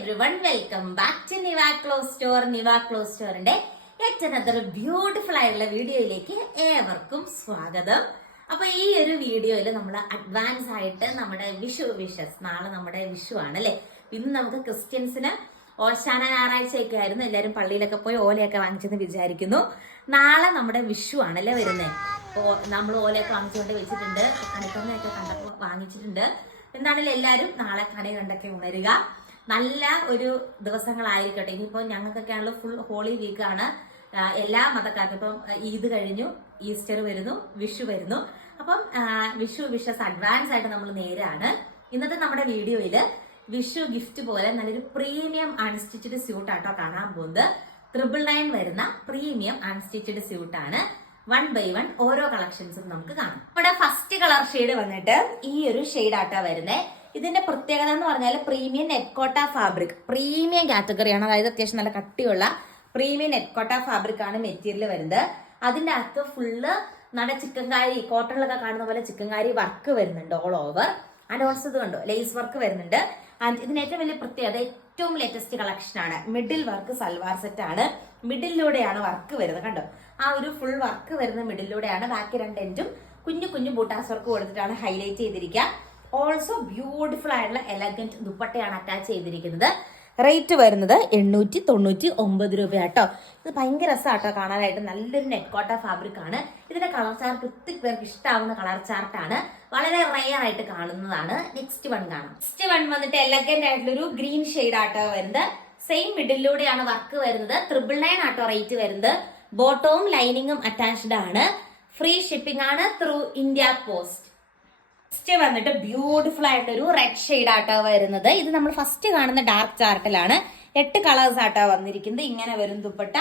everyone, welcome back to Niva Clothes Store. Niva Clothes Storeന്റെ yet another beautiful ആയിട്ടുള്ള വീഡിയോയിലേക്ക് ഏവർക്കും സ്വാഗതം. അപ്പോൾ ഈ ഒരു വീഡിയോയിൽ നമ്മൾ അഡ്വാൻസ് ആയിട്ട് നമ്മുടെ വിഷു വിഷസ്, നാളെ നമ്മുടെ വിഷു ആണല്ലേ. ഇന്ന് നമുക്ക് ക്രിസ്ത്യൻസിന് ഓശാന ഞായറാഴ്ചയൊക്കെ ആയിരുന്നു, എല്ലാവരും പള്ളിയിലൊക്കെ പോയി ഓലയൊക്കെ വാങ്ങിച്ചെന്ന് വിചാരിക്കുന്നു. നാളെ നമ്മുടെ വിഷു ആണല്ലേ വരുന്നത്. അപ്പോൾ നമ്മൾ ഓലയൊക്കെ വാങ്ങിച്ചുകൊണ്ട് വെച്ചിട്ടുണ്ട്, കണിക്കൊന്നയൊക്കെ കണ്ടപ്പോൾ വാങ്ങിച്ചിട്ടുണ്ട്. എന്താണെങ്കിലും എല്ലാവരും നാളെ കണി കണ്ടൊക്കെ ഉണരുക. നല്ല ഒരു ദിവസങ്ങളായിരിക്കട്ടെ. ഇനിയിപ്പോൾ ഞങ്ങൾക്കൊക്കെ ആണല്ലോ ഫുൾ ഹോളി വീക്കാണ്. എല്ലാ മതക്കാർക്കും ഇപ്പം ഈദ് കഴിഞ്ഞു, ഈസ്റ്റർ വരുന്നു, വിഷു വരുന്നു. അപ്പം വിഷു വിഷസ് അഡ്വാൻസ് ആയിട്ട് നമ്മൾ നേരാണ്. ഇന്നത്തെ നമ്മുടെ വീഡിയോയില് വിഷു ഗിഫ്റ്റ് പോലെ നല്ലൊരു പ്രീമിയം അൺസ്റ്റിച്ചഡ് സ്യൂട്ട് ആട്ടോ കാണാൻ പോകുന്നത്. 999 വരുന്ന പ്രീമിയം അൺസ്റ്റിച്ചഡ് സ്യൂട്ടാണ്. 1 by 1 ഓരോ കളക്ഷൻസും നമുക്ക് കാണാം. ഇവിടെ ഫസ്റ്റ് കളർ ഷെയ്ഡ് വന്നിട്ട് ഈ ഒരു ഷെയ്ഡ് ആട്ടാ വരുന്നത്. ഇതിന്റെ പ്രത്യേകത എന്ന് പറഞ്ഞാൽ പ്രീമിയം നെറ്റ്കോട്ട ഫാബ്രിക്, പ്രീമിയം കാറ്റഗറിയാണ്. അതായത് അത്യാവശ്യം നല്ല കട്ടിയുള്ള പ്രീമിയം നെറ്റ്കോട്ട ഫാബ്രിക് ആണ് മെറ്റീരിയൽ വരുന്നത്. അതിന്റെ അകത്ത് ഫുള്ള് നമ്മുടെ ചിക്കൻകാരി കോട്ടണിലൊക്കെ കാണുന്ന പോലെ ചിക്കൻകാരി വർക്ക് വരുന്നുണ്ട് ഓൾ ഓവർ. ആൻഡ് ഓൾസോ ഇത് കണ്ടോ ലേസ് വർക്ക് വരുന്നുണ്ട്. ആൻഡ് ഇതിന് ഏറ്റവും വലിയ പ്രത്യേകത ഏറ്റവും ലേറ്റസ്റ്റ് കളക്ഷൻ ആണ്. മിഡിൽ വർക്ക് സൽവാർ സെറ്റ് ആണ്. മിഡിലൂടെയാണ് വർക്ക് വരുന്നത്. കണ്ടോ ആ ഒരു ഫുൾ വർക്ക് വരുന്ന മിഡിലൂടെയാണ്. ബാക്കി 2 എൻഡും കുഞ്ഞു കുഞ്ഞു ബൂട്ടാസ് വർക്ക് കൊടുത്തിട്ടാണ് ഹൈലൈറ്റ് ചെയ്തിരിക്കുക. ഓൾസോ ബ്യൂട്ടിഫുൾ ആയിട്ടുള്ള എലഗന്റ് ദുപ്പട്ടയാണ് അറ്റാച്ച് ചെയ്തിരിക്കുന്നത്. റേറ്റ് വരുന്നത് 899 രൂപയാട്ടോ. ഇത് ഭയങ്കര രസമാട്ടോ കാണാനായിട്ട്. നല്ലൊരു നെറ്റ്കോട്ട ഫാബ്രിക് ആണ്. ഇതിന്റെ കളർ ചാർട്ട് ഒത്തിരി പേർക്ക് ഇഷ്ടമാവുന്ന കളർ ചാർട്ടാണ്. വളരെ റെയർ ആയിട്ട് കാണുന്നതാണ്. നെക്സ്റ്റ് വൺ കാണാം. നെക്സ്റ്റ് വൺ വന്നിട്ട് എലഗന്റ് ആയിട്ടുള്ള ഒരു ഗ്രീൻ ഷെയ്ഡ് ആട്ടോ വരുന്നത്. സെയിം മിഡിലൂടെയാണ് വർക്ക് വരുന്നത്. 999 ആട്ടോ റേറ്റ് വരുന്നത്. ബോട്ടവും ലൈനിങ്ങും അറ്റാച്ച്ഡ് ആണ്. ഫ്രീ ഷിപ്പിംഗ് ആണ് ത്രൂ ഇന്ത്യ പോസ്റ്റ്. നെക്സ്റ്റ് വന്നിട്ട് ബ്യൂട്ടിഫുൾ ആയിട്ടൊരു റെഡ് ഷെയ്ഡ് ആട്ടോ വരുന്നത്. ഇത് നമ്മൾ ഫസ്റ്റ് കാണുന്ന ഡാർക്ക് ചാർട്ടിലാണ്. 8 കളേഴ്സ് ആട്ടോ വന്നിരിക്കുന്നത്. ഇങ്ങനെ വരും ദുപ്പട്ട.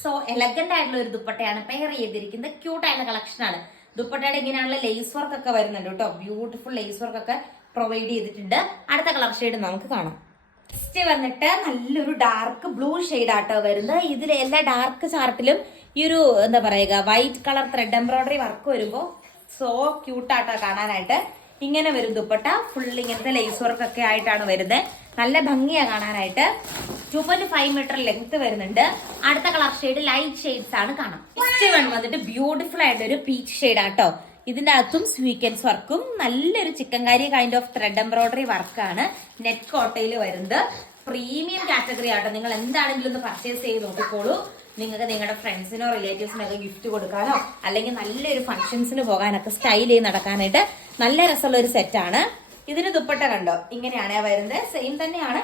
സോ എലഗന്റ് ആയിട്ടുള്ള ഒരു ദുപ്പട്ടയാണ് പെയർ ചെയ്തിരിക്കുന്നത്. ക്യൂട്ട് ആയിട്ടുള്ള കളക്ഷൻ ആണ്. ദുപ്പട്ടയുടെ ഇങ്ങനെയുള്ള ലേസ് വർക്ക് ഒക്കെ വരുന്നുണ്ട് കേട്ടോ. ബ്യൂട്ടിഫുൾ ലേസ് വർക്ക് ഒക്കെ പ്രൊവൈഡ് ചെയ്തിട്ടുണ്ട്. അടുത്ത കളർ ഷെയ്ഡ് നമുക്ക് കാണാം. നെക്സ്റ്റ് വന്നിട്ട് നല്ലൊരു ഡാർക്ക് ബ്ലൂ ഷെയ്ഡ് ആട്ടോ വരുന്നത്. ഇതിലെ എല്ലാ ഡാർക്ക് ചാർട്ടിലും ഈ ഒരു എന്താ പറയുക white colour thread embroidery work വരുമ്പോൾ സോ ക്യൂട്ടാട്ടോ കാണാനായിട്ട്. ഇങ്ങനെ വരും ദുപ്പട്ട. ഫുൾ ഇങ്ങനത്തെ ലേസ് വർക്ക് ഒക്കെ ആയിട്ടാണ് വരുന്നത്. നല്ല ഭംഗിയാ കാണാനായിട്ട്. 2.5 മീറ്റർ ലെങ്ത് വരുന്നുണ്ട്. അടുത്ത കളർ ഷെയ്ഡ് ലൈറ്റ് ഷെയ്ഡ്സ് ആണ് കാണാം. നെക്സ്റ്റ് വൺ വന്നിട്ട് ബ്യൂട്ടിഫുൾ ആയിട്ട് ഒരു പീച്ച് ഷെയ്ഡ് ആട്ടോ. ഇതിന്റെ അകത്തും സ്വീക്വൻസ് വർക്കും നല്ലൊരു chikankari kind of thread embroidery വർക്കാണ് നെറ്റ് കോട്ടയിൽ വരുന്നത്. പ്രീമിയം കാറ്റഗറി ആട്ടോ. നിങ്ങൾ എന്താണെങ്കിലും ഒന്ന് പർച്ചേസ് ചെയ്ത് നോക്കിക്കോളൂ. നിങ്ങൾക്ക് നിങ്ങളുടെ ഫ്രണ്ട്സിനോ റിലേറ്റീവ്സിനോ ഒക്കെ ഗിഫ്റ്റ് കൊടുക്കാനോ അല്ലെങ്കിൽ നല്ലൊരു ഫംഗ്ഷൻസിന് പോകാനൊക്കെ സ്റ്റൈൽ ചെയ്ത് നടക്കാനായിട്ട് നല്ല രസമുള്ള ഒരു സെറ്റാണ്. ഇതിന് ദുപ്പട്ട കണ്ടോ ഇങ്ങനെയാണ് വരുന്നത്. സെയിം തന്നെയാണ്.